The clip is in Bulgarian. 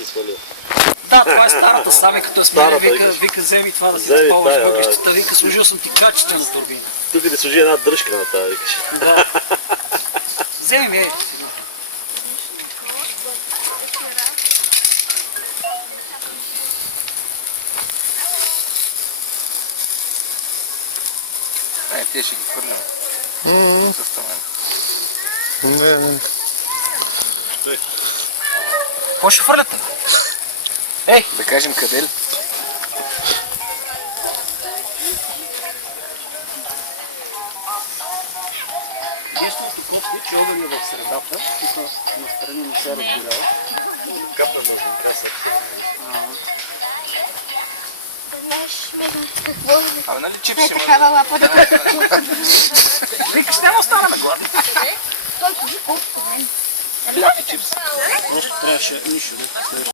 си свалил. Да, това е старата, сами като сме, вика, вземи това да си запалваш въглищата, вика, служил съм ти качествена турбина. Тук да служи една дръжка на тази, викаш. Да. Вземи ми, ей. Те ще ги хвърлям. Не. Какво ще хвърляте? Ей! Да кажем къде ли? Единственото кофе, че огън е в средата, тук настрани не се разгорява. Капна може да трябва Абе, нали чипси може? Такава лапа да Викаш, няма останаме гладни. той пози колкото мен. Хляб и чипси. Просто трябваше нищо да